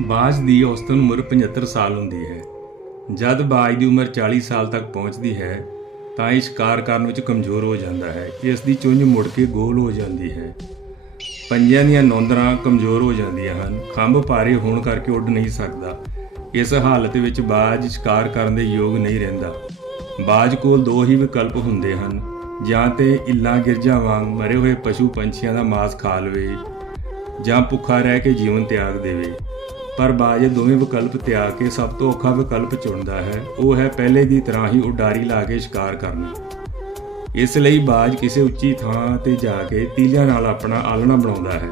ਬਾਜ ਦੀ ਔਸਤਨ ਉਮਰ 75 ਸਾਲ ਹੁੰਦੀ ਹੈ। ਜਦ ਬਾਜ ਦੀ ਉਮਰ 40 ਸਾਲ ਤੱਕ ਪਹੁੰਚਦੀ ਹੈ, ਤਾਂ ਇਹ ਸ਼ਿਕਾਰ ਕਰਨ ਵਿੱਚ ਕਮਜ਼ੋਰ ਹੋ ਜਾਂਦਾ ਹੈ ਇਸ ਦੀ ਚੁੰਝ ਮੁੜ ਕੇ ਗੋਲ ਹੋ ਜਾਂਦੀ ਹੈ। ਪੰਜਿਆਂ ਦੀਆਂ ਨੌਂਦਰਾਂ ਕਮਜ਼ੋਰ ਹੋ ਜਾਂਦੀਆਂ ਹਨ। ਖੰਭ ਭਾਰੇ ਹੋਣ ਕਰਕੇ ਉੱਡ ਨਹੀਂ ਸਕਦਾ। ਇਸ ਹਾਲਤ ਵਿੱਚ ਬਾਜ ਸ਼ਿਕਾਰ ਕਰਨ ਦੇ ਯੋਗ ਨਹੀਂ ਰਹਿੰਦਾ। ਬਾਜ ਕੋਲ ਦੋ ਹੀ ਵਿਕਲਪ ਹੁੰਦੇ ਹਨ। ਜਾਂ ਤੇ ਇੱਲਾਂ ਗਿਰਜਾ ਵਾਂਗ ਮਰੇ ਹੋਏ ਪਸ਼ੂ ਪੰਛੀਆਂ ਦਾ ਮਾਸ ਖਾ ਲਵੇ ਜਾਂ ਭੁੱਖਾ ਰਹਿ ਕੇ ਜੀਵਨ ਤਿਆਗ ਦੇਵੇ। ਪਰ ਬਾਜ ਦੋਵੇਂ ਵਿਕਲਪ ਤਿਆਗ ਕੇ ਸਭ ਤੋਂ ਔਖਾ ਵਿਕਲਪ ਚੁਣਦਾ ਹੈ, ਉਹ ਹੈ ਪਹਿਲੇ ਦੀ ਤਰ੍ਹਾਂ ਹੀ ਉਡਾਰੀ ਲਾ ਕੇ ਸ਼ਿਕਾਰ ਕਰਨਾ। ਇਸ ਲਈ ਬਾਜ ਕਿਸੇ ਉੱਚੀ ਥਾਂ ਤੇ ਜਾ ਕੇ ਤੀਲਿਆਂ ਨਾਲ ਆਪਣਾ ਆਲਣਾ ਬਣਾਉਂਦਾ ਹੈ।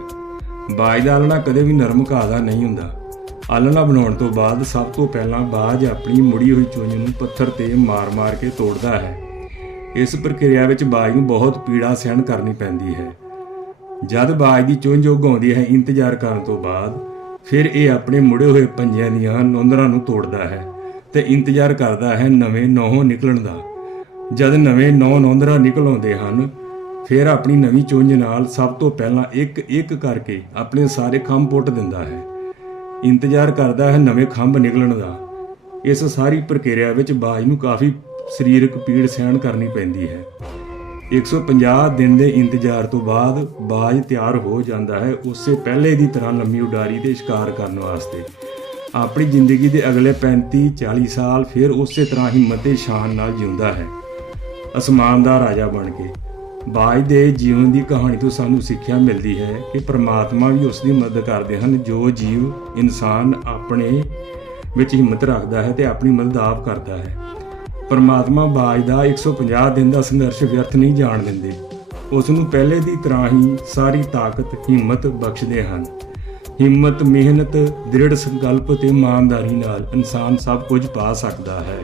ਬਾਜ ਦਾ ਆਲਣਾ ਕਦੇ ਵੀ ਨਰਮ ਘਾਹ ਦਾ ਨਹੀਂ ਹੁੰਦਾ। ਆਲਣਾ ਬਣਾਉਣ ਤੋਂ ਬਾਅਦ ਸਭ ਤੋਂ ਪਹਿਲਾਂ ਬਾਜ ਆਪਣੀ ਮੁੜੀ ਹੋਈ ਚੁੰਝ ਨੂੰ ਪੱਥਰ ਤੇ ਮਾਰ-ਮਾਰ ਕੇ ਤੋੜਦਾ ਹੈ। ਇਸ ਪ੍ਰਕਿਰਿਆ ਵਿੱਚ ਬਾਜ ਨੂੰ ਬਹੁਤ ਪੀੜਾ ਸਹਿਣ ਕਰਨੀ ਪੈਂਦੀ ਹੈ। ਜਦ ਬਾਜ ਦੀ ਚੁੰਝ ਉਗਾਉਂਦੀ ਹੈ ਇੰਤਜ਼ਾਰ ਕਰਨ ਤੋਂ ਬਾਅਦ ਫਿਰ ਇਹ ਆਪਣੇ ਮੁੜੇ ਹੋਏ ਪੰਜਿਆਂ ਦੀਆਂ ਨੋਂਦਰਾਂ ਨੂੰ ਤੋੜਦਾ ਹੈ ਤੇ ਇੰਤਜ਼ਾਰ ਕਰਦਾ ਹੈ ਨਵੇਂ ਨੌਹੋਂ ਨਿਕਲਣ ਦਾ। ਜਦ ਨਵੇਂ ਨੌ ਨੋਂਦਰਾਂ ਨਿਕਲ ਆਉਂਦੇ ਹਨ, ਫਿਰ ਆਪਣੀ ਨਵੀਂ ਚੁੰਝ ਨਾਲ ਸਭ ਤੋਂ ਪਹਿਲਾਂ ਇੱਕ ਇੱਕ ਕਰਕੇ ਆਪਣੇ ਸਾਰੇ ਖੰਭ ਪੁੱਟ ਦਿੰਦਾ ਹੈ। ਇੰਤਜ਼ਾਰ ਕਰਦਾ ਹੈ ਨਵੇਂ ਖੰਭ ਨਿਕਲਣ ਦਾ। ਇਸ ਸਾਰੀ ਪ੍ਰਕਿਰਿਆ ਵਿੱਚ ਬਾਜ ਨੂੰ ਕਾਫੀ ਸਰੀਰਕ ਪੀੜ ਸਹਿਣ ਕਰਨੀ ਪੈਂਦੀ ਹੈ। 150 ਦਿਨ ਦੇ ਇੰਤਜ਼ਾਰ ਤੋਂ ਬਾਅਦ ਬਾਜ ਤਿਆਰ ਹੋ ਜਾਂਦਾ ਹੈ। ਉਸੇ ਪਹਿਲੇ ਦੀ ਤਰ੍ਹਾਂ ਲੰਮੀ ਉਡਾਰੀ ਦੇ ਸ਼ਿਕਾਰ ਕਰਨ ਵਾਸਤੇ। ਆਪਣੀ ਜ਼ਿੰਦਗੀ ਦੇ ਅਗਲੇ 35 40 ਸਾਲ ਫਿਰ ਉਸੇ ਤਰ੍ਹਾਂ ਹਿੰਮਤ ਤੇ ਸ਼ਾਨ ਨਾਲ ਜਿਉਂਦਾ ਹੈ। ਅਸਮਾਨ ਦਾ ਰਾਜਾ ਬਣ ਕੇ। ਬਾਜ ਦੇ ਜੀਵਨ ਦੀ ਕਹਾਣੀ ਤੋਂ ਸਾਨੂੰ ਸਿੱਖਿਆ ਮਿਲਦੀ ਹੈ ਕਿ ਪ੍ਰਮਾਤਮਾ ਵੀ ਉਸ ਦੀ ਮਦਦ ਕਰਦੇ ਹਨ। ਜੋ ਜੀਵ ਇਨਸਾਨ ਆਪਣੇ ਵਿੱਚ ਹਿੰਮਤ ਰੱਖਦਾ ਹੈ ਤੇ ਆਪਣੀ ਮਦਦ ਆਪ ਕਰਦਾ ਹੈ। ਪਰਮਾਤਮਾ ਬਾਜ ਦਾ 150 ਦਿਨ ਦਾ ਸੰਘਰਸ਼ ਵਿਅਰਥ ਨਹੀਂ ਜਾਣ ਦਿੰਦੇ। ਉਸ ਨੂੰ ਪਹਿਲੇ ਦੀ ਤਰ੍ਹਾਂ ਹੀ ਸਾਰੀ ਤਾਕਤ, ਹਿੰਮਤ ਬਖਸ਼ਦੇ ਹਨ। ਹਿੰਮਤ, ਮਿਹਨਤ ਦ੍ਰਿੜ ਸੰਕਲਪ ਤੇ ਇਮਾਨਦਾਰੀ ਨਾਲ ਇਨਸਾਨ ਸਭ ਕੁਝ ਪਾ ਸਕਦਾ ਹੈ।